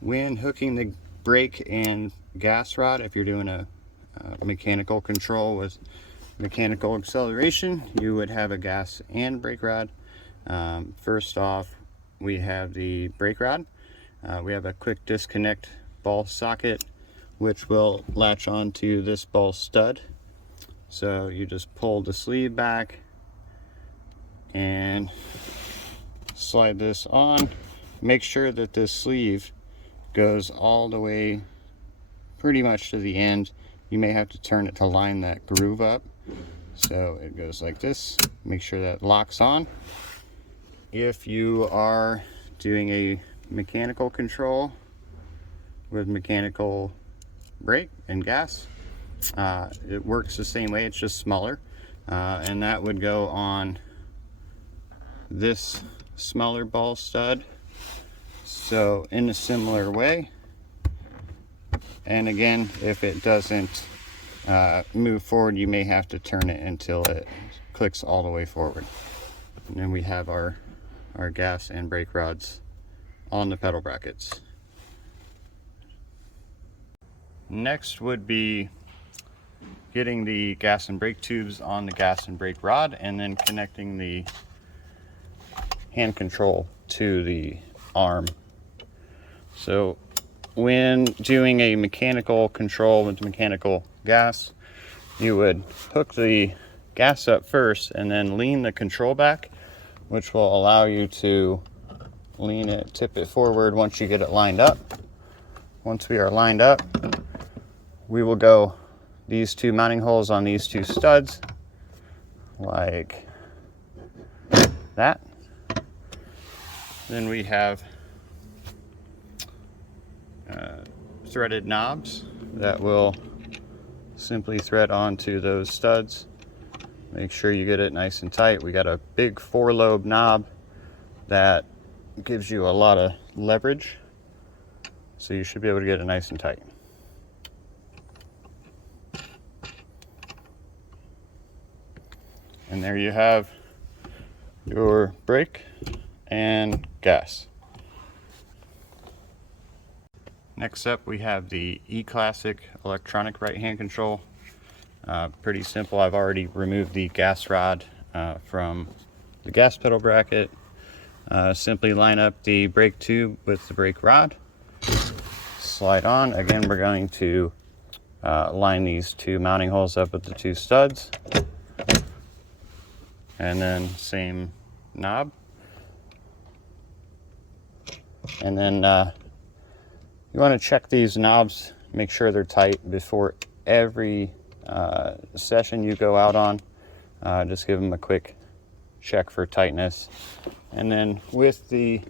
When hooking the brake and gas rod, if you're doing a mechanical control with mechanical acceleration, you would have a gas and brake rod. First off, we have the brake rod. We have a quick disconnect ball socket, which will latch onto this ball stud. So you just pull the sleeve back and slide this on. Make sure that this sleeve goes all the way pretty much to the end. You may have to turn it to line that groove up. So it goes like this. Make sure that locks on. If you are doing a mechanical control with mechanical brake and gas, it works the same way, it's just smaller. And that would go on this smaller ball stud. So in a similar way. And again, if it doesn't move forward, you may have to turn it until it clicks all the way forward. And then we have our gas and brake rods on the pedal brackets. Next would be getting the gas and brake tubes on the gas and brake rod, and then connecting the hand control to the arm. So when doing a mechanical control with mechanical gas, you would hook the gas up first and then lean the control back, which will allow you to lean it, tip it forward once you get it lined up. Once we are lined up, we will go these two mounting holes on these two studs, like that. Then we have threaded knobs that will simply thread onto those studs. Make sure you get it nice and tight. We got a big 4-lobe knob that gives you a lot of leverage, so you should be able to get it nice and tight. And there you have your brake and gas. Next up, we have the EClassic electronic right hand control. Pretty simple. I've already removed the gas rod from the gas pedal bracket. Simply line up the brake tube with the brake rod. Slide on. Again, we're going to line these two mounting holes up with the two studs. And then same knob. And then you want to check these knobs, make sure they're tight before every session you go out on. Just give them a quick check for tightness. And then with the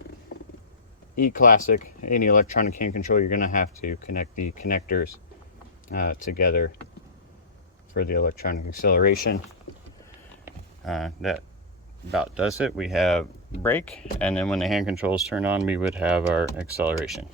EClassic, any electronic hand control, you're going to have to connect the connectors together for the electronic acceleration. That about does it. We have brake, and then when the hand controls turn on, we would have our acceleration.